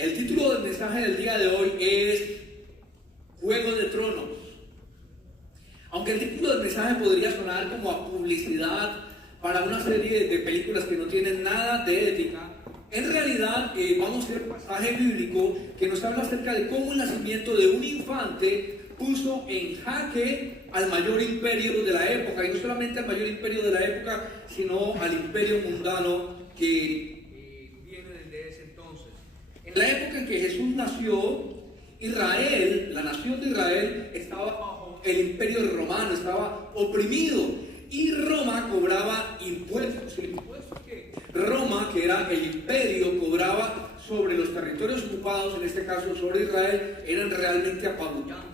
El título del mensaje del día de hoy es Juego de Tronos. Aunque el título del mensaje podría sonar como a publicidad para una serie de películas que no tienen nada de ética, en realidad vamos a ver un pasaje bíblico que nos habla acerca de cómo el nacimiento de un infante puso en jaque al mayor imperio de la época, y no solamente al mayor imperio de la época, sino al imperio mundano que viene desde ese entonces. En la época en que Jesús nació, Israel, la nación de Israel, estaba bajo el imperio romano, estaba oprimido, y Roma cobraba impuestos. ¿Impuestos qué? Roma, que era el imperio, cobraba sobre los territorios ocupados, en este caso sobre Israel, eran realmente apabullantes.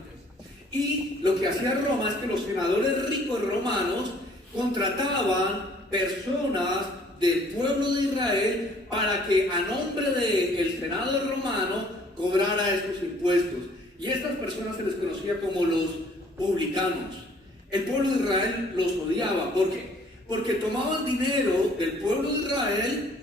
Y lo que hacía Roma es que los senadores ricos romanos contrataban personas del pueblo de Israel para que a nombre del Senado romano cobrara esos impuestos. Y estas personas se les conocía como los publicanos. El pueblo de Israel los odiaba. ¿Por qué? Porque tomaban dinero del pueblo de Israel,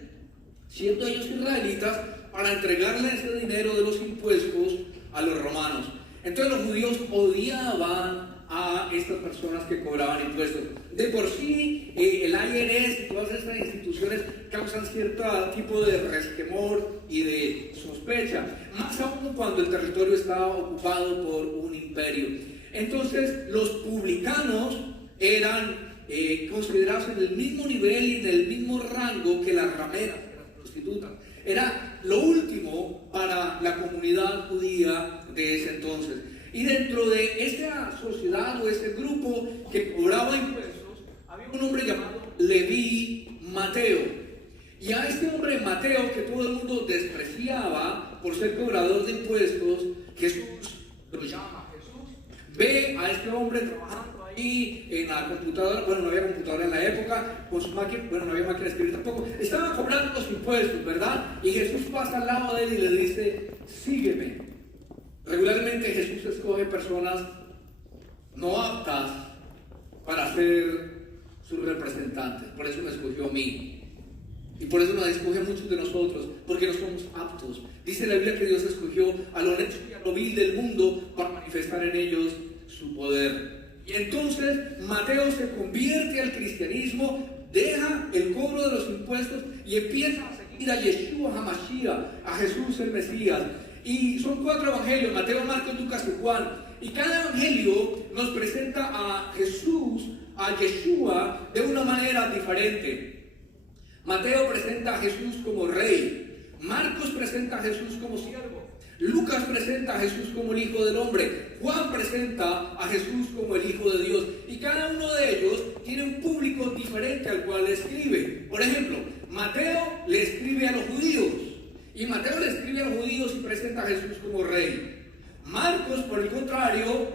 siendo ellos israelitas, para entregarle ese dinero de los impuestos a los romanos. Entonces los judíos odiaban a estas personas que cobraban impuestos. De por sí, el IRS y todas estas instituciones causan cierto tipo de resquemor y de sospecha, más aún cuando el territorio está ocupado por un imperio. Entonces los publicanos eran considerados en el mismo nivel y en el mismo rango que las rameras, que las prostitutas. Era lo último para la comunidad judía de ese entonces. Y dentro de esta sociedad o este grupo que cobraba impuestos, había un hombre llamado Leví Mateo. Y a este hombre Mateo, que todo el mundo despreciaba por ser cobrador de impuestos, Jesús lo llama. Jesús ve a este hombre trabajando ahí en la computadora. Bueno, no había computadora en la época, con su máquina, bueno, no había máquina de escribir tampoco. Estaba cobrando los impuestos, ¿verdad? Y Jesús pasa al lado de él y le dice: sígueme. Regularmente Jesús escoge personas no aptas para ser sus representantes. Por eso me escogió a mí. Y por eso nos escoge a muchos de nosotros, porque no somos aptos. Dice la Biblia que Dios escogió a lo necio y a lo vil del mundo para manifestar en ellos su poder. Y entonces Mateo se convierte al cristianismo, deja el cobro de los impuestos y empieza a seguir a Yeshua HaMashiach, a Jesús el Mesías. Y son 4 evangelios: Mateo, Marcos, Lucas y Juan. Y cada evangelio nos presenta a Jesús, a Yeshua, de una manera diferente. Mateo presenta a Jesús como rey. Marcos presenta a Jesús como siervo. Lucas presenta a Jesús como el Hijo del Hombre. Juan presenta a Jesús como el Hijo de Dios. Y cada uno de ellos tiene un público diferente al cual le escribe. Por ejemplo, Mateo le escribe a los judíos. Y Mateo le escribe a los judíos y presenta a Jesús como rey. Marcos, por el contrario,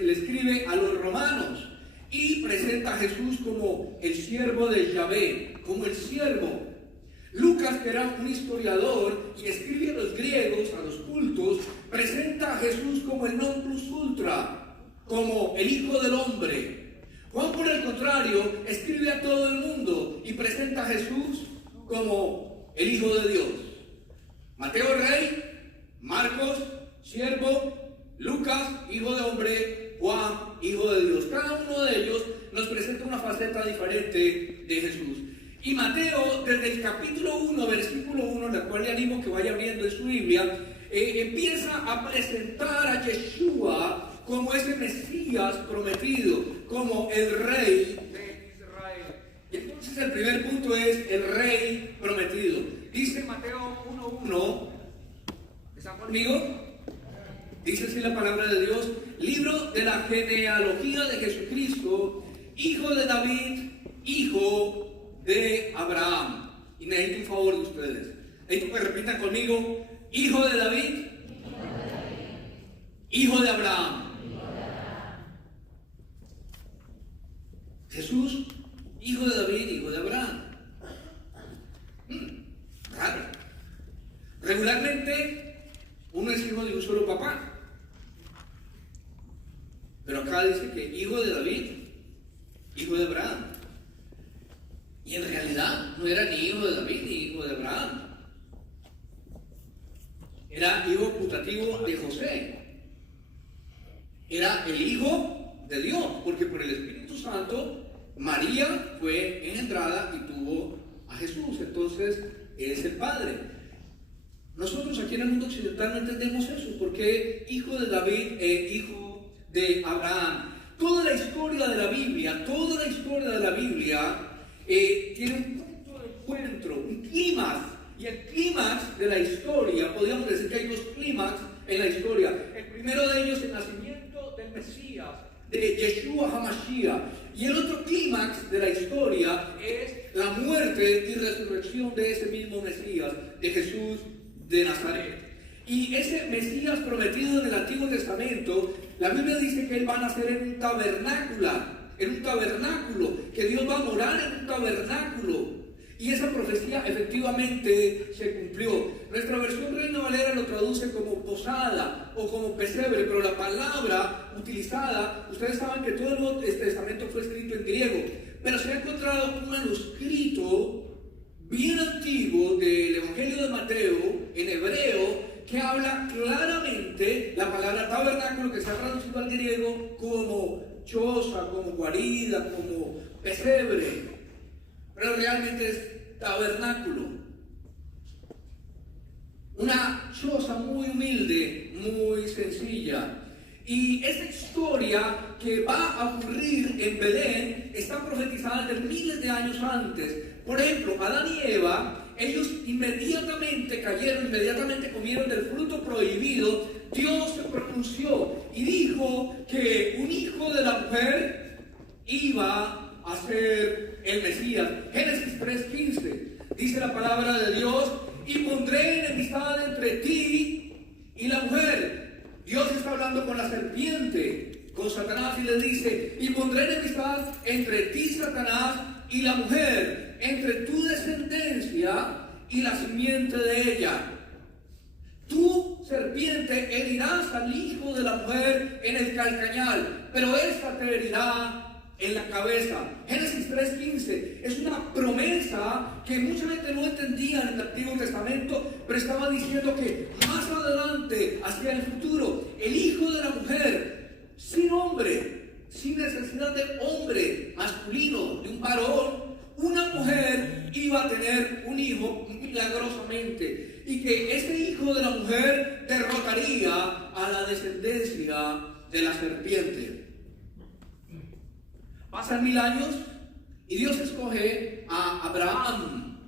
le escribe a los romanos y presenta a Jesús como el siervo de Yahvé, como el siervo. Lucas, que era un historiador y escribe a los griegos, a los cultos, presenta a Jesús como el non plus ultra, como el Hijo del Hombre. Juan, por el contrario, escribe a todo el mundo y presenta a Jesús como el Hijo de Dios. Mateo, rey; Marcos, siervo; Lucas, hijo de hombre; Juan, hijo de Dios. Cada uno de ellos nos presenta una faceta diferente de Jesús. Y Mateo, desde el capítulo 1, versículo 1, la cual le animo que vaya abriendo en su Biblia, empieza a presentar a Yeshua como ese Mesías prometido, como el rey de Israel. Y entonces el primer punto es el rey prometido. Dice Mateo 1:1, ¿están conmigo? Dice así la palabra de Dios: libro de la genealogía de Jesucristo, hijo de David, hijo de Abraham. Y necesito un favor de ustedes. Necesito que repitan conmigo: hijo de David, hijo de Abraham. Jesús, hijo de David, hijo de Abraham. Raro. Regularmente uno es hijo de un solo papá, pero acá dice que hijo de David, hijo de Abraham. Y en realidad no era ni hijo de David ni hijo de Abraham. era hijo putativo de José. Era el hijo de Dios, porque por el Espíritu Santo María fue engendrada y tuvo a Jesús. Entonces es el Padre. Nosotros aquí en el mundo occidental no entendemos eso, porque hijo de David e hijo de Abraham. Toda la historia de la Biblia tiene un punto de encuentro, un clímax. Y el clímax de la historia, podríamos decir que hay dos clímax en la historia. El primero de ellos es el nacimiento del Mesías, de Yeshua HaMashiach. Y el otro clímax de la historia es la muerte y resurrección de ese mismo Mesías, de Jesús de Nazaret. Y ese Mesías prometido en el Antiguo Testamento, la Biblia dice que él va a nacer en un tabernáculo, que Dios va a morar en un tabernáculo. Y esa profecía efectivamente se cumplió. Nuestra versión Reina Valera lo traduce como posada o como pesebre, pero la palabra utilizada, ustedes saben que todo el Nuevo Testamento fue escrito en griego, pero se ha encontrado un manuscrito bien antiguo del Evangelio de Mateo en hebreo que habla claramente la palabra tabernáculo, que se ha traducido al griego como choza, como guarida, como pesebre, pero realmente es tabernáculo. Una choza muy humilde, muy sencilla. Y esa historia que va a ocurrir en Belén está profetizada desde miles de años antes. Por ejemplo, Adán y Eva, ellos inmediatamente cayeron, inmediatamente comieron del fruto prohibido. Dios se pronunció y dijo que un hijo de la mujer iba a ser el Mesías. Génesis 3:15 dice la palabra de Dios: y pondré enemistad entre ti y la mujer. Dios está hablando con la serpiente, con Satanás, y le dice: y pondré enemistad entre ti, Satanás, y la mujer, entre tu descendencia y la simiente de ella. Tú, serpiente, herirás al hijo de la mujer en el calcañal, pero esta te herirá en la cabeza. Génesis 3:15 es una promesa que mucha gente no entendía en el Antiguo Testamento, pero estaba diciendo que más adelante, hacia el futuro, el hijo de la mujer, sin hombre, sin necesidad de hombre masculino, de un varón, una mujer iba a tener un hijo milagrosamente, y que ese hijo de la mujer derrotaría a la descendencia de la serpiente. Pasan 1000 años y Dios escoge a Abraham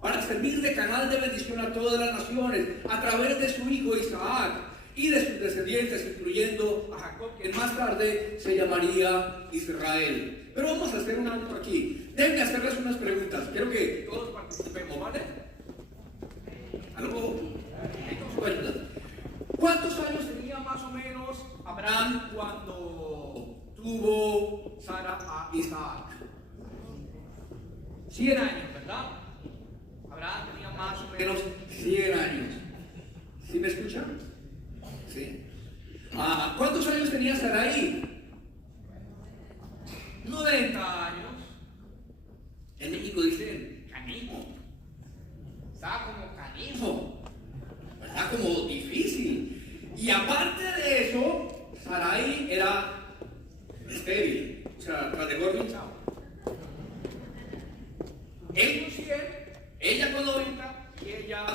para servir de canal de bendición a todas las naciones a través de su hijo Isaac y de sus descendientes, incluyendo a Jacob, que más tarde se llamaría Israel. Pero vamos a hacer un alto aquí. Déjenme hacerles unas preguntas. Quiero que todos participemos, ¿vale? ¿Algo? ¿Cuántos años tenía más o menos Abraham cuando tuvo Sara a Isaac? 100 años, ¿verdad? Abraham tenía más o menos 100 años. ¿Sí me escuchan? ¿Sí? ¿Cuántos años tenía Sarai? 90 años. En México dicen canijo. Estaba como canijo, ¿verdad? Como difícil. Y aparte de eso, Sarai era estéril, o sea, tras de gordo y chao. Él con 100, ella con 90 y ella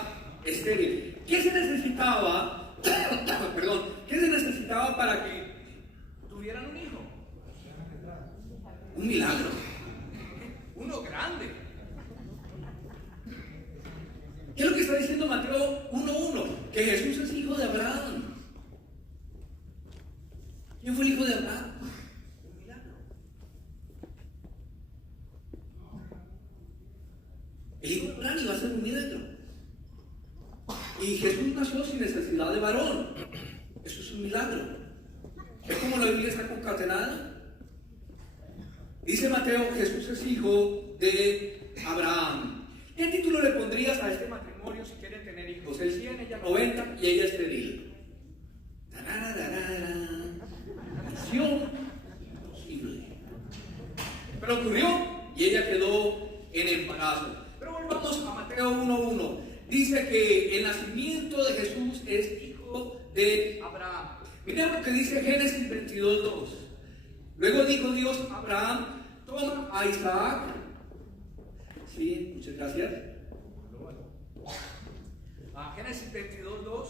estéril. ¿Qué se necesitaba? Perdón, ¿qué se necesitaba para que tuvieran un hijo? Un milagro, uno grande. ¿Qué es lo que está diciendo Mateo 1:1? Que Jesús es hijo de Abraham. ¿Quién fue el hijo de Abraham? Un milagro. El hijo de Abraham iba a ser un milagro. Y Jesús nació sin necesidad de varón. Eso es un milagro. ¿Es como la Biblia está concatenada? Dice Mateo: Jesús es hijo de Abraham. ¿Qué título le pondrías a este matrimonio si quieren tener hijos? Él 100, ella 90 y ella estéril. Nació imposible. Pero ocurrió y ella quedó en embarazo. Pero volvamos a Mateo 1:1. Dice que el nacimiento de Jesús es hijo de Abraham. Mira lo que dice Génesis 22:2. Luego dijo Dios a Abraham: toma a Isaac. Sí, muchas gracias. Génesis 22:2.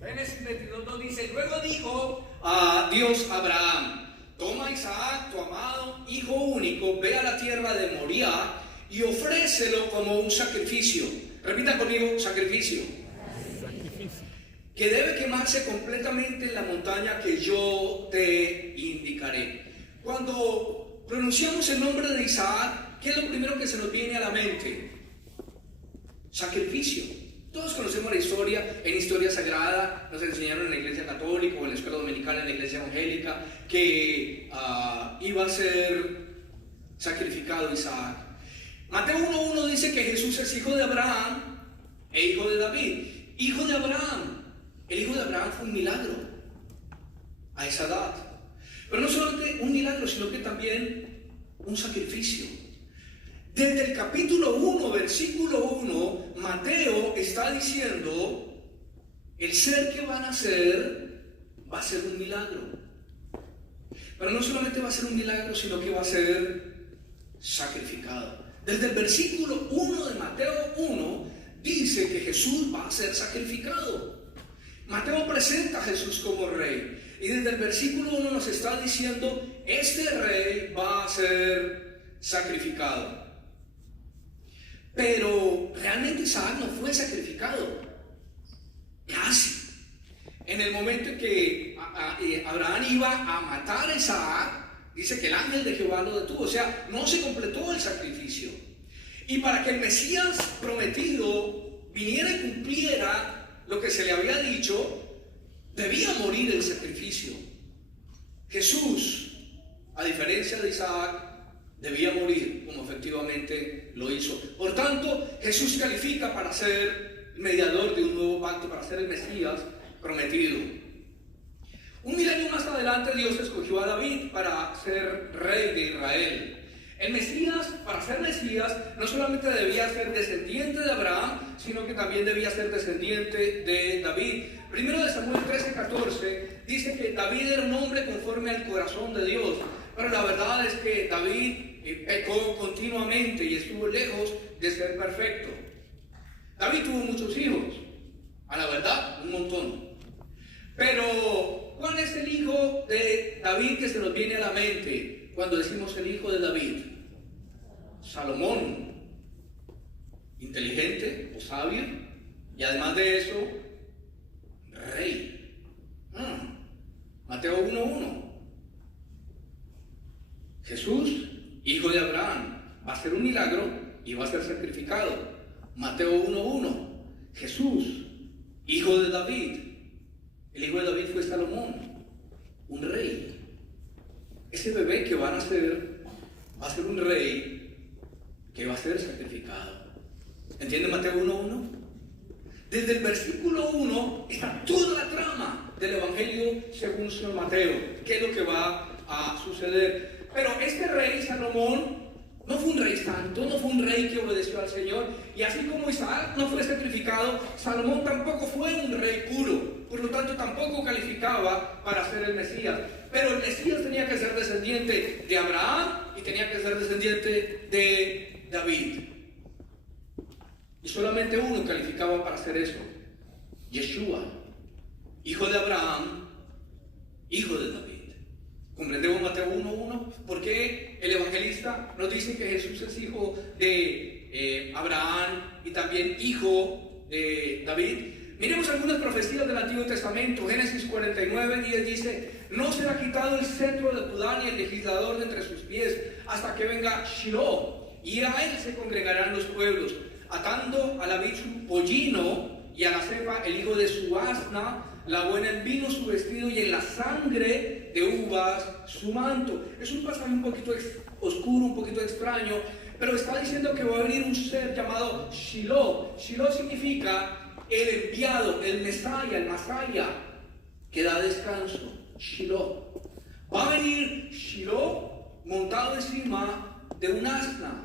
Génesis 22:2 dice: luego dijo a Dios a Abraham: toma a Isaac, tu amado hijo único, ve a la tierra de Moriah y ofrécelo como un sacrificio. Repita conmigo: sacrificio. Que debe quemarse completamente en la montaña que yo te indicaré. Cuando pronunciamos el nombre de Isaac, ¿qué es lo primero que se nos viene a la mente? Sacrificio. Todos conocemos la historia. En historia sagrada nos enseñaron en la iglesia católica o en la escuela dominical, en la iglesia evangélica, que iba a ser sacrificado Isaac. Mateo 1:1 dice que Jesús es hijo de Abraham e hijo de David. Hijo de Abraham. El hijo de Abraham fue un milagro a esa edad. Pero no solamente un milagro, sino que también un sacrificio. Desde el capítulo 1, versículo 1, Mateo está diciendo: el ser que van a nacer va a ser un milagro. Pero no solamente va a ser un milagro, sino que va a ser sacrificado. Desde el versículo 1 de Mateo 1 dice que Jesús va a ser sacrificado. Mateo presenta a Jesús como rey. Y desde el versículo 1 nos está diciendo: este rey va a ser sacrificado. Pero realmente Isaac no fue sacrificado. Casi. En el momento en que Abraham iba a matar a Isaac, dice que el ángel de Jehová lo detuvo. O sea, no se completó el sacrificio. Y para que el Mesías prometido viniera y cumpliera lo que se le había dicho, debía morir el sacrificio. Jesús, a diferencia de Isaac, debía morir, como efectivamente lo hizo. Por tanto, Jesús califica para ser mediador de un nuevo pacto, para ser el Mesías prometido. Un milenio más adelante, Dios escogió a David para ser rey de Israel. El Mesías, para ser Mesías, no solamente debía ser descendiente de Abraham, sino que también debía ser descendiente de David. Primero de Samuel 13:14 dice que David era un hombre conforme al corazón de Dios. Pero la verdad es que David pecó continuamente y estuvo lejos de ser perfecto. David tuvo muchos hijos, a la verdad, un montón. Pero, ¿cuál es el hijo de David que se nos viene a la mente cuando decimos el hijo de David? Salomón, inteligente o sabio, y además de eso, rey. Mateo 1:1. Jesús, hijo de Abraham, va a ser un milagro y va a ser sacrificado. Mateo 1:1. Jesús, hijo de David. El hijo de David fue Salomón, un rey. Ese bebé que van a nacer va a ser un rey que va a ser sacrificado. ¿Entienden Mateo 1:1? Desde el versículo 1 está toda la trama del Evangelio según San Mateo. ¿Qué es lo que va a suceder? Pero este rey, Salomón, no fue un rey santo, no fue un rey que obedeció al Señor. Y así como Isaac no fue sacrificado, Salomón tampoco fue un rey puro. Por lo tanto, tampoco calificaba para ser el Mesías. Pero el Mesías tenía que ser descendiente de Abraham y tenía que ser descendiente de David. Y solamente uno calificaba para hacer eso: Yeshua, hijo de Abraham, hijo de David. ¿Comprendemos Mateo 1:1? ¿Por qué el evangelista nos dice que Jesús es hijo de Abraham y también hijo de David? Miremos algunas profecías del Antiguo Testamento. Génesis 49:10 dice: no será quitado el cetro de Judá ni el legislador de entre sus pies hasta que venga Shiloh, y a él se congregarán los pueblos, atando a la vid su pollino y a la cepa el hijo de su asna, la buena en vino su vestido y en la sangre de uvas su manto. Es un pasaje un poquito oscuro, un poquito extraño, pero está diciendo que va a venir un ser llamado Shiloh. Shiloh significa el enviado, el Mesaya, el Masaya, que da descanso. Shiloh. Va a venir Shiloh montado encima de un asna.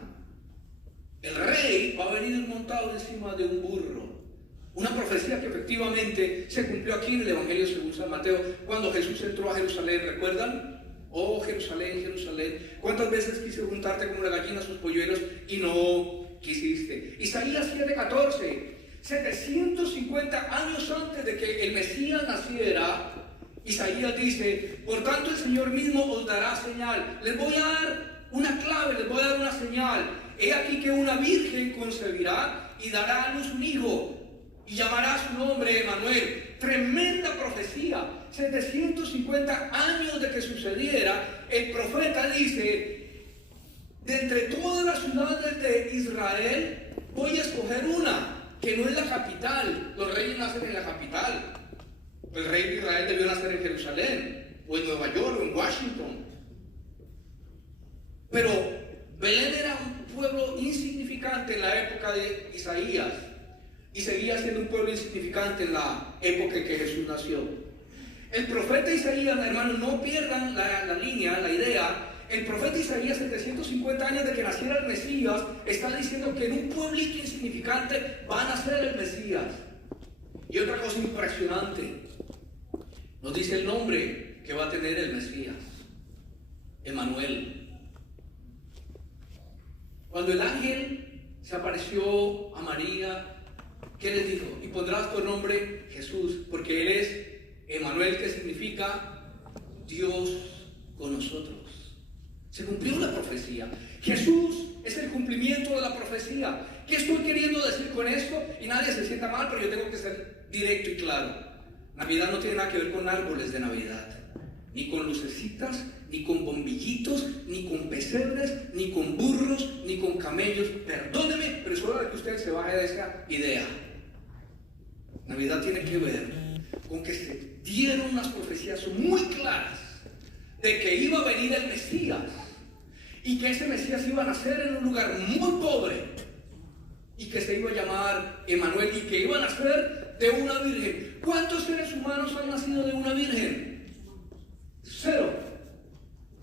El rey va a venir montado encima de un burro. Una profecía que efectivamente se cumplió aquí en el Evangelio según San Mateo, cuando Jesús entró a Jerusalén. ¿Recuerdan? Oh Jerusalén, Jerusalén, ¿cuántas veces quise juntarte como la gallina a sus polluelos y no quisiste? Isaías 7:14, 750 años antes de que el Mesías naciera, Isaías dice: por tanto el Señor mismo os dará señal. Les voy a dar una clave, les voy a dar una señal. He aquí que una virgen concebirá y dará a luz un hijo, y llamará su nombre Emanuel. Tremenda profecía. 750 años de que sucediera, el profeta dice: de entre todas las ciudades de Israel voy a escoger una que no es la capital. Los reyes nacen en la capital. El rey de Israel debió nacer en Jerusalén, o en Nueva York, o en Washington. Pero Belén era un pueblo insignificante en la época de Isaías, y seguía siendo un pueblo insignificante en la época en que Jesús nació. El profeta Isaías, hermanos, no pierdan la línea, la idea. El profeta Isaías, 750 años de que naciera el Mesías, está diciendo que en un pueblito insignificante va a nacer el Mesías. Y otra cosa impresionante, nos dice el nombre que va a tener el Mesías: Emanuel. Cuando el ángel se apareció a María, ¿qué les dijo? Y pondrás por nombre Jesús, porque él es Emanuel, que significa Dios con nosotros. Se cumplió la profecía. Jesús es el cumplimiento de la profecía. ¿Qué estoy queriendo decir con esto? Y nadie se sienta mal, pero yo tengo que ser directo y claro. Navidad no tiene nada que ver con árboles de Navidad, ni con lucecitas, ni con bombillitos, ni con pesebres, ni con burros, ni con camellos. Perdóneme, pero es hora de que usted se baje de esa idea. Navidad tiene que ver con que se dieron unas profecías muy claras de que iba a venir el Mesías, y que ese Mesías iba a nacer en un lugar muy pobre, y que se iba a llamar Emanuel, y que iba a nacer de una virgen. ¿Cuántos seres humanos han nacido de una virgen? 0,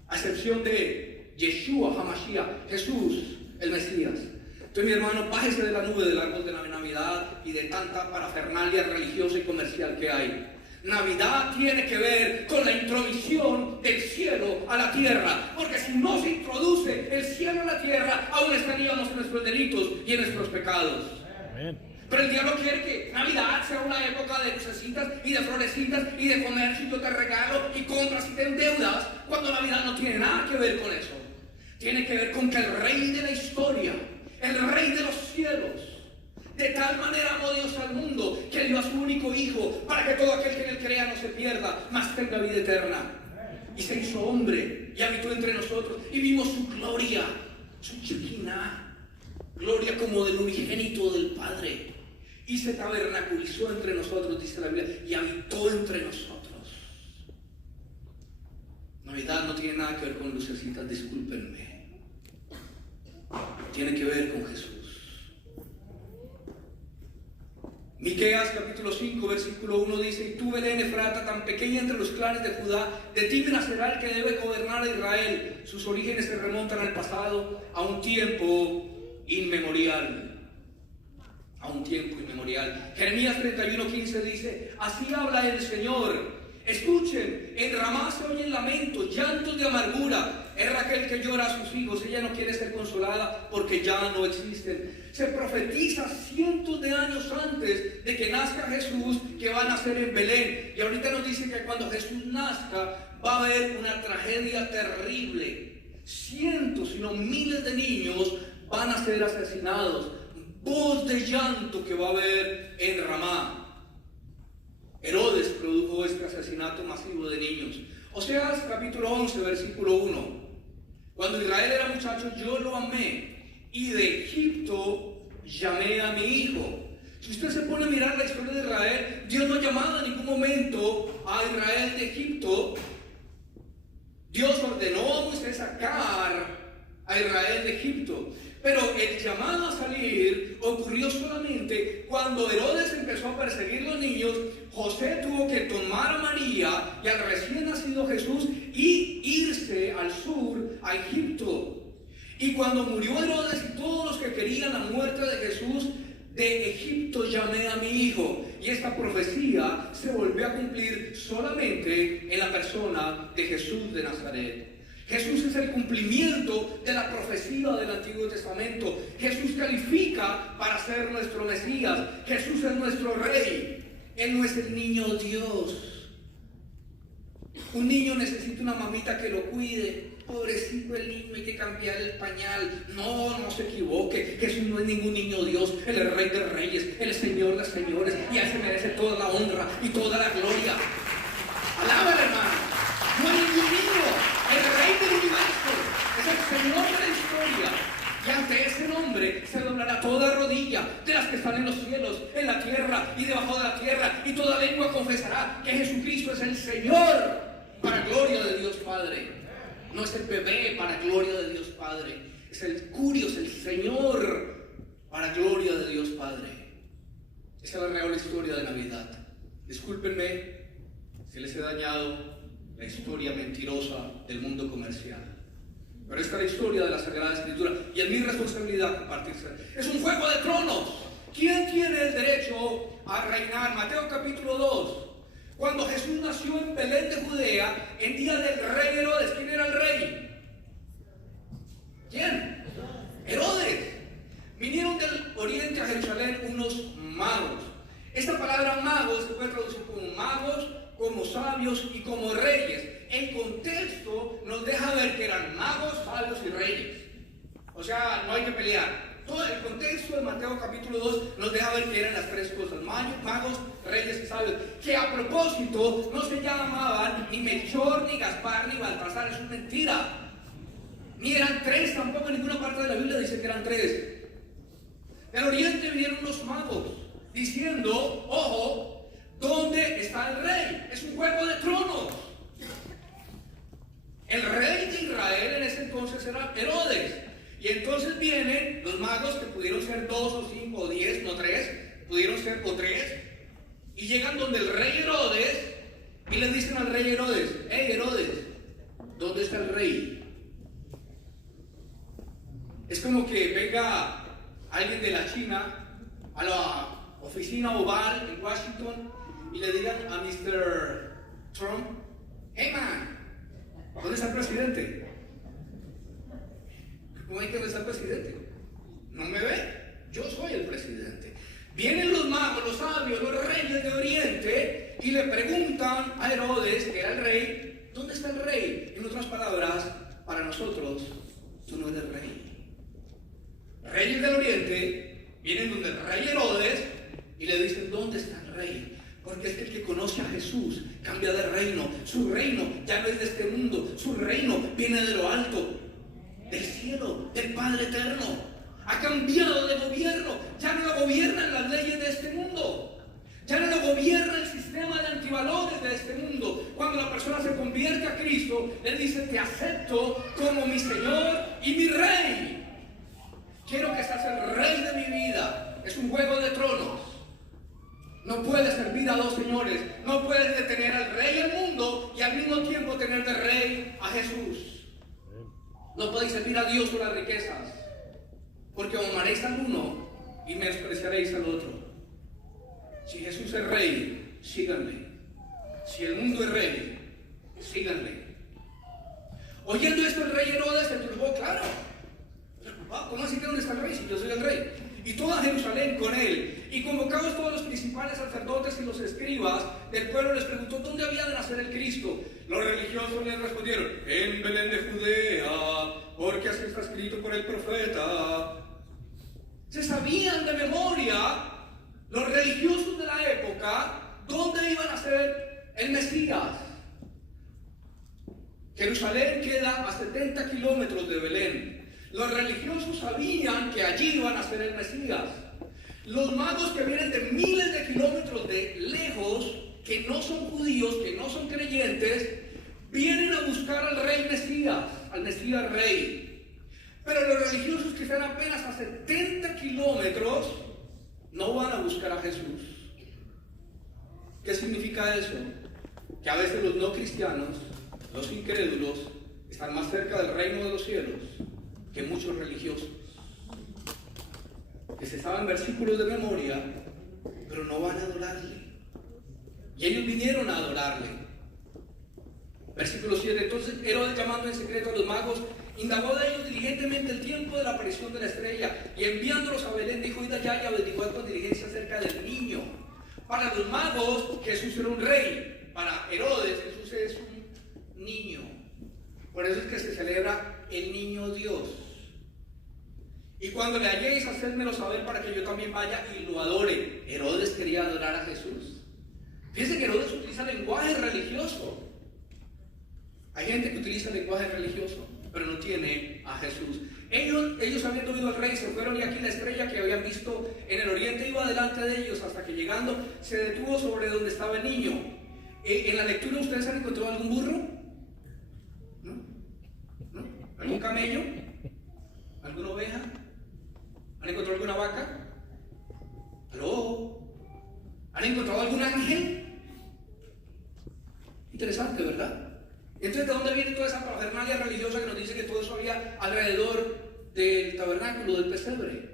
a excepción de Yeshua HaMashiach, Jesús el Mesías. Entonces, mi hermano, bájese de la nube del árbol de la Navidad y de tanta parafernalia religiosa y comercial que hay. Navidad tiene que ver con la intromisión del cielo a la tierra, porque si no se introduce el cielo a la tierra, aún estaríamos en nuestros delitos y en nuestros pecados. Amén. Pero el diablo quiere que Navidad sea una época de lucecitas y de florecitas y de comercio, y yo te regalo y compras y te endeudas, cuando Navidad no tiene nada que ver con eso. Tiene que ver con que el rey de la historia, el rey de los cielos, de tal manera amó Dios al mundo que dio a su único hijo, para que todo aquel que en él crea no se pierda, mas tenga vida eterna. Y se hizo hombre y habitó entre nosotros, y vimos su gloria, su Shekinah, gloria como del unigénito del Padre, y se tabernaculizó entre nosotros, dice la Biblia, y habitó entre nosotros. Navidad no tiene nada que ver con lucecitas, discúlpenme. Tiene que ver con Jesús. Miqueas capítulo 5 versículo 1 dice: y tú, Belén Efrata, tan pequeña entre los clanes de Judá, de ti nacerá el que debe gobernar a Israel. Sus orígenes se remontan al pasado, a un tiempo inmemorial. A un tiempo inmemorial. Jeremías 31:15 dice: así habla el Señor. Escuchen, en Ramá se oyen lamentos, llantos de amargura. Es Raquel que llora a sus hijos, ella no quiere ser consolada porque ya no existen. Se profetiza cientos de años antes de que nazca Jesús que va a nacer en Belén. Y ahorita nos dice que cuando Jesús nazca va a haber una tragedia terrible. Cientos, sino miles de niños van a ser asesinados. Voz de llanto que va a haber en Ramá. Herodes produjo este asesinato masivo de niños. Oseas capítulo 11 versículo 1. Cuando Israel era muchacho, yo lo amé, y de Egipto llamé a mi hijo. Si usted se pone a mirar la historia de Israel, Dios no ha llamado en ningún momento a Israel de Egipto. Dios ordenó a Moisés sacar a Israel de Egipto. Pero el llamado a salir ocurrió solamente cuando Herodes empezó a perseguir los niños. José tuvo que tomar a María y al recién nacido Jesús y irse al sur, a Egipto. Y cuando murió Herodes y todos los que querían la muerte de Jesús, de Egipto llamé a mi hijo. Y esta profecía se volvió a cumplir solamente en la persona de Jesús de Nazaret. Jesús es el cumplimiento de la profecía del Antiguo Testamento. Jesús califica para ser nuestro Mesías. Jesús es nuestro Rey. Él no es el niño Dios. Un niño necesita una mamita que lo cuide. Pobrecito el niño, hay que cambiar el pañal. No, no se equivoque. Jesús no es ningún niño Dios. Él es Rey de Reyes, Él es Señor de Señores. Y a Él se merece toda la honra y toda la gloria. Alábale, hermano. No es ningún niño. El Rey del universo es el Señor de la historia. Y ante ese nombre se doblará toda rodilla de las que están en los cielos, en la tierra y debajo de la tierra. Y toda lengua confesará que Jesucristo es el Señor, para gloria de Dios Padre. No es el bebé para gloria de Dios Padre. Es el Curios, el Señor, para gloria de Dios Padre. Esa es la real historia de Navidad. Discúlpenme si les he dañado la historia mentirosa del mundo comercial. Pero esta es la historia de la Sagrada Escritura y es mi responsabilidad compartirse. Es un juego de tronos. ¿Quién tiene el derecho a reinar? Mateo capítulo 2. Cuando Jesús nació en Belén de Judea, en día del rey Herodes, ¿quién era el rey? ¿Quién? Herodes. Vinieron del oriente a Jerusalén unos magos. Esta palabra magos se puede traducir como magos, como sabios y como reyes. El contexto nos deja ver que eran magos, sabios y reyes. O sea, no hay que pelear. Todo el contexto de Mateo capítulo 2 nos deja ver que eran las tres cosas: magos, reyes y sabios. Que a propósito no se llamaban ni Melchor, ni Gaspar, ni Baltasar. Eso es mentira. Ni eran tres, tampoco en ninguna parte de la Biblia dice que eran tres. Del oriente vinieron los magos diciendo: ojo, ¿dónde está el rey? Es un juego de tronos. El rey de Israel en ese entonces era Herodes. Y entonces vienen los magos, que pudieron ser 2 o 5 o 10, no 3, pudieron ser o 3, y llegan donde el rey Herodes y le dicen al rey Herodes: hey Herodes, ¿dónde está el rey? Es como que venga alguien de la China a la oficina oval en Washington y le digan a Mr. Trump: hey man, ¿dónde está el presidente? ¿Cómo hay que ver al presidente? ¿No me ve? Yo soy el presidente. Vienen los magos, los sabios, los reyes de Oriente y le preguntan a Herodes, que era el rey: ¿dónde está el rey? En otras palabras, para nosotros, tú no eres rey. Reyes del Oriente vienen donde el rey Herodes y le dicen: ¿dónde está el rey? Porque es que el que conoce a Jesús cambia de reino. Su reino ya no es de este mundo. Su reino viene de lo alto, del cielo, del Padre eterno. Ha cambiado de gobierno. Ya no lo gobiernan las leyes de este mundo. Ya no lo gobierna el sistema de antivalores de este mundo. Cuando la persona se convierte a Cristo, Él dice: te acepto como mi Señor y mi Rey. Quiero que seas el Rey de mi vida. Es un juego de tronos. No puedes servir a dos señores. No puedes detener al Rey del mundo y al mismo tiempo tener de Rey a Jesús. No podéis servir a Dios con las riquezas, porque amaréis al uno y menospreciaréis al otro. Si Jesús es rey, síganle. Si el mundo es rey, síganle. Oyendo esto, el rey Herodes se turbó, claro. ¿Cómo así que dónde está el rey si yo soy el rey? Y toda Jerusalén con él. Y convocados todos los principales sacerdotes y los escribas del pueblo, les preguntó: ¿dónde había de nacer el Cristo? Los religiosos les respondieron: en Belén de Judea, porque así está escrito por el profeta. Se sabían de memoria los religiosos de la época dónde iba a nacer el Mesías. Jerusalén queda a 70 kilómetros de Belén. Los religiosos sabían que allí iba a nacer el Mesías. Los magos que vienen de miles de kilómetros de lejos, que no son judíos, que no son creyentes, vienen a buscar al rey Mesías, al Mesías rey. Pero los religiosos que están apenas a 70 kilómetros no van a buscar a Jesús. ¿Qué significa eso? Que a veces los no cristianos, los incrédulos, están más cerca del reino de los cielos que muchos religiosos, que se saben versículos de memoria, pero no van a adorarle. Y ellos vinieron a adorarle. Versículo 7. Entonces Herodes, llamando en secreto a los magos, indagó de ellos diligentemente el tiempo de la aparición de la estrella, y enviándolos a Belén dijo: id allá y averiguad con diligencia acerca del niño. Para los magos Jesús era un rey, para Herodes Jesús es un niño. Por eso es que se celebra el niño Dios. Y cuando le halléis, hacedmelo saber para que yo también vaya y lo adore. Herodes quería adorar a Jesús. Fíjense que Herodes utiliza lenguaje religioso. Hay gente que utiliza lenguaje religioso, pero no tiene a Jesús. Ellos habiendo oído al rey, se fueron, y aquí la estrella que habían visto en el oriente iba delante de ellos, hasta que llegando se detuvo sobre donde estaba el niño. En la lectura, ¿ustedes han encontrado algún burro? ¿No? ¿No? ¿Algún camello? ¿Alguna oveja? ¿Han encontrado alguna vaca? ¿Aló? ¿Han encontrado algún ángel? Interesante, ¿verdad? Entonces, ¿de dónde viene toda esa parafernalia religiosa que nos dice que todo eso había alrededor del tabernáculo, del pesebre?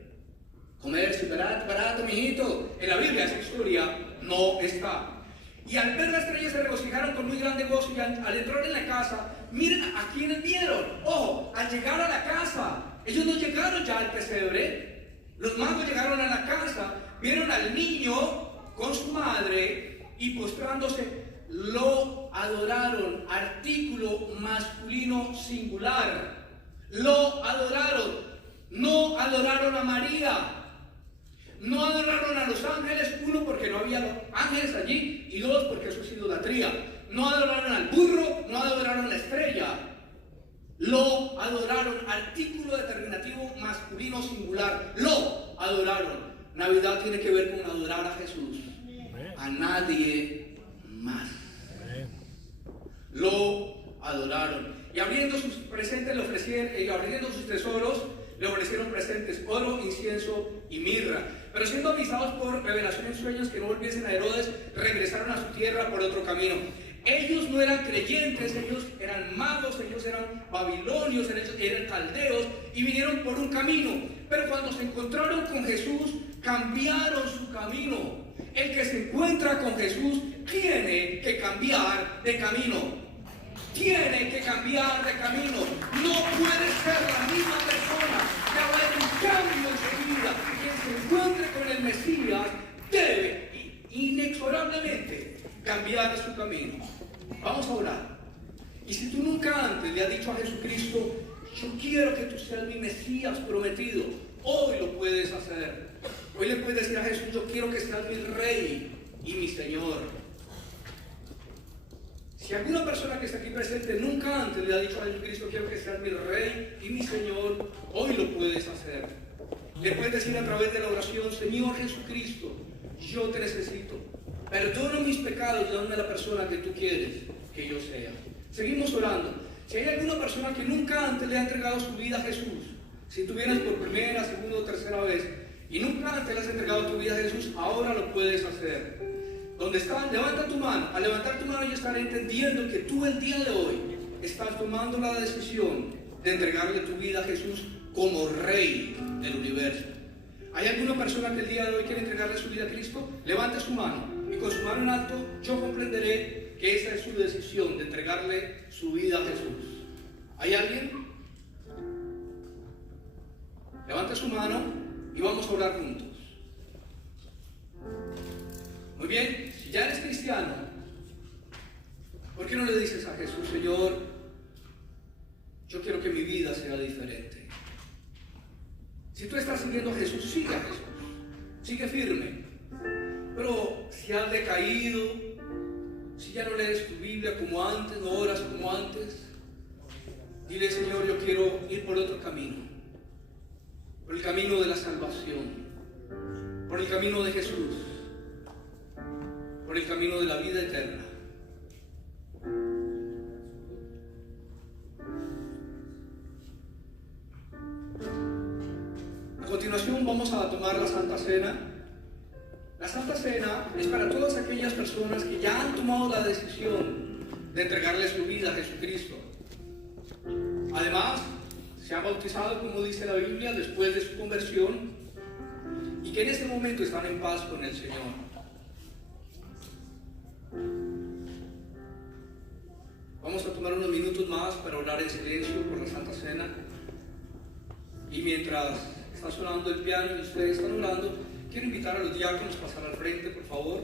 Comercio, barato, mijito. En la Biblia esa historia no está. Y al ver la estrella se regocijaron con muy grande gozo, y al entrar en la casa, miren a quienes vieron. Ojo, al llegar a la casa, ellos no llegaron ya al pesebre. Los magos llegaron a la casa, vieron al niño con su madre y postrándose lo adoraron. Artículo masculino singular. Lo adoraron. No adoraron a María. No adoraron a los ángeles. Uno, porque no había ángeles allí, y dos, porque eso es idolatría. No adoraron al burro, no adoraron a la estrella. Lo adoraron. Artículo determinativo masculino singular. Lo adoraron. Navidad tiene que ver con adorar a Jesús, a nadie más. Lo adoraron. Y abriendo sus presentes le ofrecieron, abriendo sus tesoros le ofrecieron presentes: oro, incienso y mirra. Pero siendo avisados por revelación en sueños que no volviesen a Herodes, regresaron a su tierra por otro camino. Ellos no eran creyentes, ellos eran magos, ellos eran babilonios, ellos eran caldeos, y vinieron por un camino. Pero cuando se encontraron con Jesús, cambiaron su camino. El que se encuentra con Jesús tiene que cambiar de camino. Tiene que cambiar de camino. No puede ser la misma persona. Que va a haber un cambio en su vida. Quien se encuentre con el Mesías debe inexorablemente cambiar su camino. Vamos a orar. Y si tú nunca antes le has dicho a Jesucristo: yo quiero que tú seas mi Mesías prometido, hoy lo puedes hacer. Hoy le puedes decir a Jesús: yo quiero que seas mi Rey y mi Señor. Si alguna persona que está aquí presente nunca antes le ha dicho a Jesucristo: quiero que seas mi Rey y mi Señor, hoy lo puedes hacer. Le puedes decir a través de la oración: Señor Jesucristo, yo te necesito. Perdona mis pecados, dame la persona que tú quieres que yo sea. Seguimos orando. Si hay alguna persona que nunca antes le ha entregado su vida a Jesús, si tú vienes por primera, segunda o tercera vez y nunca antes le has entregado tu vida a Jesús, ahora lo puedes hacer. Donde estás, levanta tu mano. Al levantar tu mano, yo estaré entendiendo que tú el día de hoy estás tomando la decisión de entregarle tu vida a Jesús como Rey del universo. ¿Hay alguna persona que el día de hoy quiere entregarle su vida a Cristo? Levante su mano, y con su mano en alto yo comprenderé que esa es su decisión de entregarle su vida a Jesús. ¿Hay alguien? Levante su mano y vamos a orar juntos. Muy bien, si ya eres cristiano, ¿por qué no le dices a Jesús: Señor, yo quiero que mi vida sea diferente? Si tú estás siguiendo a Jesús, sigue a Jesús, sigue firme. Pero si has decaído, si ya no lees tu Biblia como antes, no oras como antes, dile: Señor, yo quiero ir por otro camino, por el camino de la salvación, por el camino de Jesús, por el camino de la vida eterna. A continuación vamos a tomar la Santa Cena. La Santa Cena es para todas aquellas personas que ya han tomado la decisión de entregarle su vida a Jesucristo. Además, se han bautizado, como dice la Biblia, después de su conversión, y que en este momento están en paz con el Señor. Vamos a tomar unos minutos más para orar en silencio por la Santa Cena. Y mientras está sonando el piano y ustedes están orando, quiero invitar a los diáconos a pasar al frente, por favor.